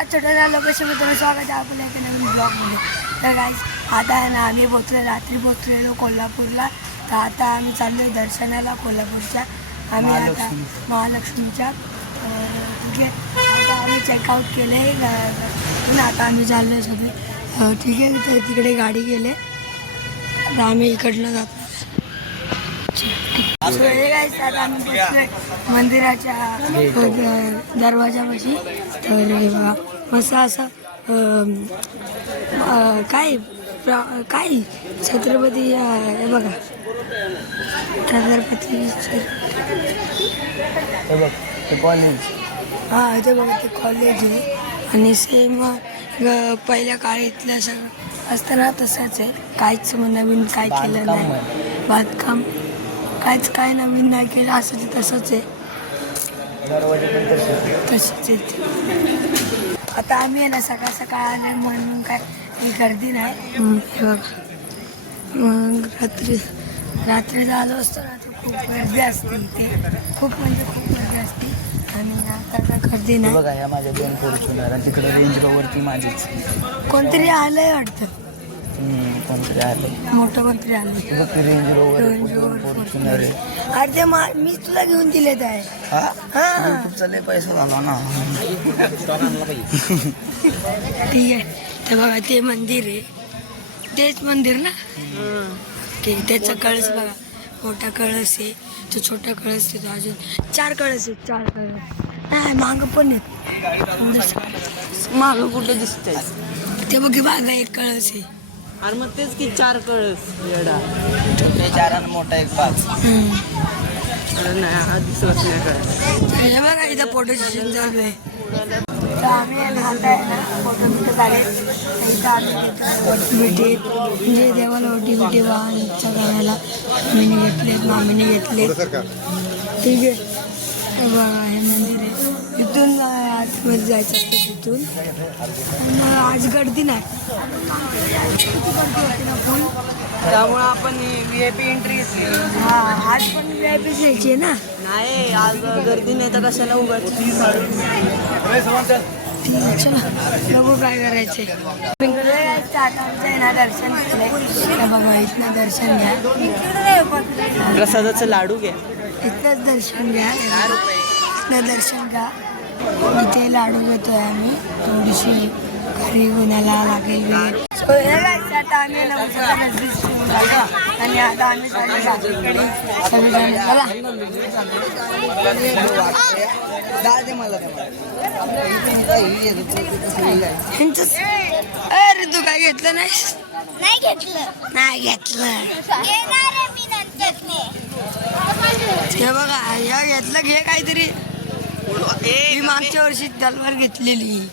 नमस्कार छोट्या लोकेशन मित्रांनो, स्वागत आहे आपल्या एका नवीन ब्लॉगमध्ये. तर गाईज आता आहे ना, आम्ही रात्री पोचलेलो कोल्हापूरला. तर आता आम्ही चाललो आहे दर्शनाला कोल्हापूरच्या. आम्ही आता महालक्ष्मीच्या. ठीक आहे, आता आम्ही चेकआउट केलं आहे. आता आम्ही चाललो आहे सगळे. ठीक आहे, तर तिकडे गाडी गेले. आता आम्ही इकडनं जातो. आता आम्ही पोचलोय मंदिराच्या दरवाजापाशी. तर हे बघा मस्त असं काय छत्रपती हे बघा छत्रपती कॉलेज. हां, इथे बघा ते कॉलेज आहे. आणि सेम पहिल्या काळातलं सगळं असतं ना तसंच आहे. काहीच नवीन काय केलं नाही. बांधकाम काहीच काय नवीन नाही केलं, असं ते तसंच आहे. तसंच आहे. आता आम्ही आहे ना सकाळ सकाळ आले म्हणून काय गर्दी नाही. हे बघा मग रात्री झालो असतो ना, तर खूप गर्दी असते इथे. खूप म्हणजे खूप गर्दी असते. आणि आता काय गर्दी नाही. बघा या माझ्या 2 फॉर्च्युनर आणि तिकडे रेंज रोवरती माझीच. कोणतरी आलंय वाटतं. कोणतरी आलं मोठं कोणतरी आलं. रेंज रोवर फॉर्च्युनर आहे. अरे ते मी तुला घेऊन दिले आहे. हा तुमचा लय पैसा झाला ना. ठीक आहे, तर बघा ते मंदिर आहे. तेच मंदिर ना. ठीक, त्याचा कळस बघा. मोठा कळस आहे तो, छोटा कळस आहे तो. अजून 4 कळस आहेत. 4 कळस नाही, मागं पण आहेत. मागं कुठे दिसतंय? ते बघी मागं एक कळस आहे. अरे मग तेच की 4 कळस येडा. छोटे 4 आणि मोठा 1 5. अरे नाही, हा दिसत नाही कळस. हे बघा इथं फोटो सेशन चालू आहे. तर आम्ही आता आहे ना फोटो बिटो काढेल. इथं आम्ही ओटी म्हणजे देवाला ओटी बिटी वाहनच्या करायला मम्मीने घेतलेत, मामीने घेतले. ठीक आहे, बघा हे मंदिर आहे. इथून आतमध्ये जायचं असतं तिथून. मग आज गर्दी नाही. किती गर्दी होती ना फुल. त्यामुळे आपण VIP एंट्री घेतली. हां, आज पण VIP घ्यायची आहे ना. नाही, आज गर्दी नाही तर कशाला उगाच. चला बघू काय करायचे. आता आमचं आहे ना दर्शन घेतलंय. बघा इथनं दर्शन घ्या. प्रसादाचं लाडू घ्या. इथलंच दर्शन घ्या. इथलं दर्शन घ्या. इथे लाडू घेतोय आम्ही. थोडीशी घरी गुन्ह्याला लागेल वेळ. आता आम्ही ना आणि आता आम्ही सगळीकडे सगळेजण चला. अरे तू काय घेतलं नाहीस? नाही घेतलं. हे बघा ह्या घेतलं घे काहीतरी. मी मागच्या वर्षी तलवार घेतलेली.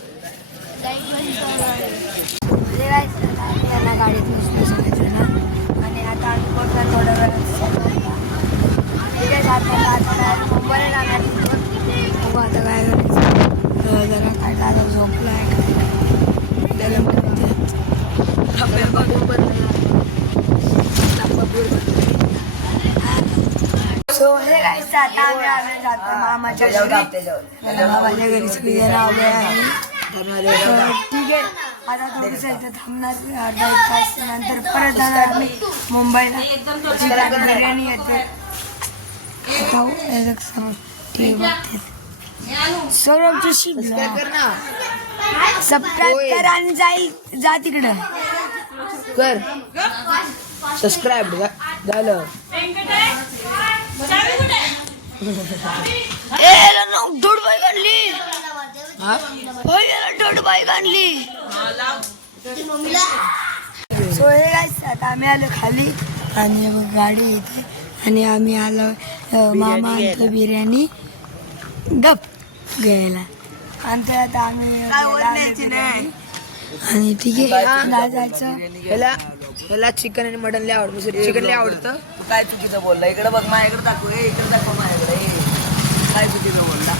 यांना गाडीत बसलो सगळेजण. आणि आता आम्ही पोहोचला थोड्या वेळात. ठीक आहे, आता मुंबईला जाणार. बघू आता काय करायचं. जरा काढला झोपला आहे. सो हे गाईस आता आम्ही जातो मामाच्या घरी. मामाच्या घरी सगळी जण आले आहे. ठीक आहे, आता थोडंसं इथं थांबणार. अर्धा 1 तास नंतर परत जाणार आम्ही मुंबईला. चिकन बिर्याणी येते. खाऊ सौरभ जोशी सबस्क्राईब कर आणि जा तिकडं कर सबस्क्राईब झालं. दोड बाईक आणली. दोड बाईक आणली. सो हे गाईस आता आम्ही आलो खाली. आणि गाडी येते आणि आम्ही आलो. मामा आणतो बिर्याणी गप घ्यायला. आणि ते आता आम्ही आणि ठीक आहे जायचं. ह्याला चिकन आणि मटन लय आवडतं. चिकन लय आवडतं. तू काय चुकीचं बोलला? इकडे बघ, माझ्याकडे दाखव. इकडे दाखव माझ्याकडे. काय चुकीचं बोलला?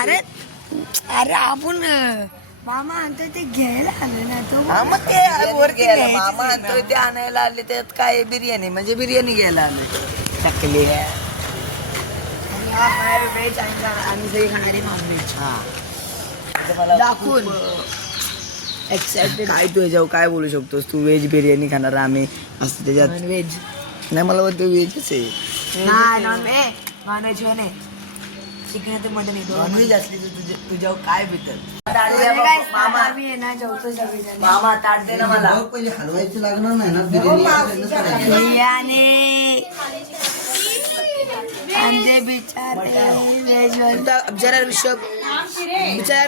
अरे आपण मामा आणतोय ते घ्यायला आले ना. तो मग ते वरती मामा आणतोय ते आणायला आले. त्यात काय बिर्याणी म्हणजे बिर्याणी घ्यायला आले. टाकली हा खाणारे व्हेज आणि सगळी खाणारी नॉनव्हेज हा आता मला दाखवून खूप, एक्साइटेड काय तू याच्यावर काय बोलू शकतोस? तू व्हेज बिर्याणी खाणार, आम्ही असं त्याच्यात नॉनव्हेज नाही. मला वाटतं व्हेजच आहे. नाही नॉनव्हेज नाही चिकन ते मटन येतो नॉनव्हेज असली तर तुझ्यावर काय बितर मामा आम्ही आहे ना जेवतो सगळेजण मामा ताट दे ना मला. पहिले हलवायचं लागणार नाही ना बिर्याणी बिर्याणी अंडे बिचारे व्हेज आता बिचारा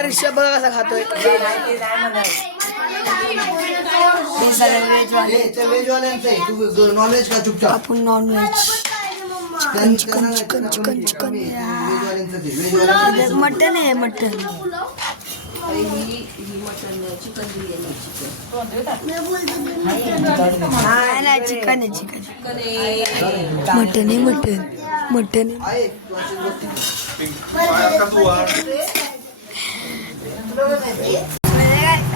ऋषभ बघा कसा खातोय माहिती नाही मला. हे सगळे व्हेज वाले व्हेजवाल्यांचं आहे. तू नॉनव्हेज का चुपचाप आपण नॉनव्हेज चिकन मटन आहे मटन नाही चिकन आहे चिकन मटन आहे मटन आहे.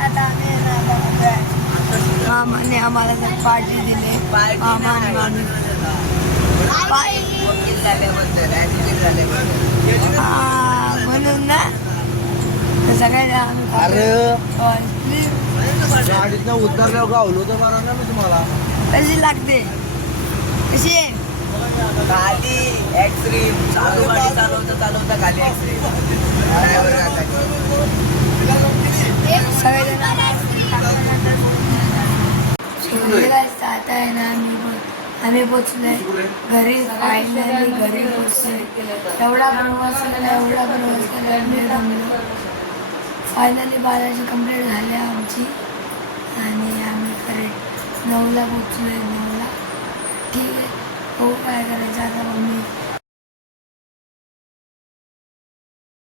आता मामाने आम्हाला पार्टी दिली मामा आणि मामी वकील झाल्याबद्दल ऍडव्होकेट झाल्याबद्दल. म्हणून ना तर सगळ्या अरे आम्ही गाडीतनं उतरल्यावर गावलो तर मला ना मी तुम्हाला कशी लागते कशी आहे खाली ऍक्सिडेंट चालू गाडी चालवता खाली ऍक्सिडेंट ड्रायव्हर सगळेजण आता आहे ना आम्ही पोचलोय घरी फायनली घरी पोचलोय एवढा प्रवास केला मी जमलो फायनली बालाची कंप्लीट झाली आमची आणि आम्ही करेक्ट 9ला पोचलोय 9ला ठीक आहे हो काय करायचं आता मम्मी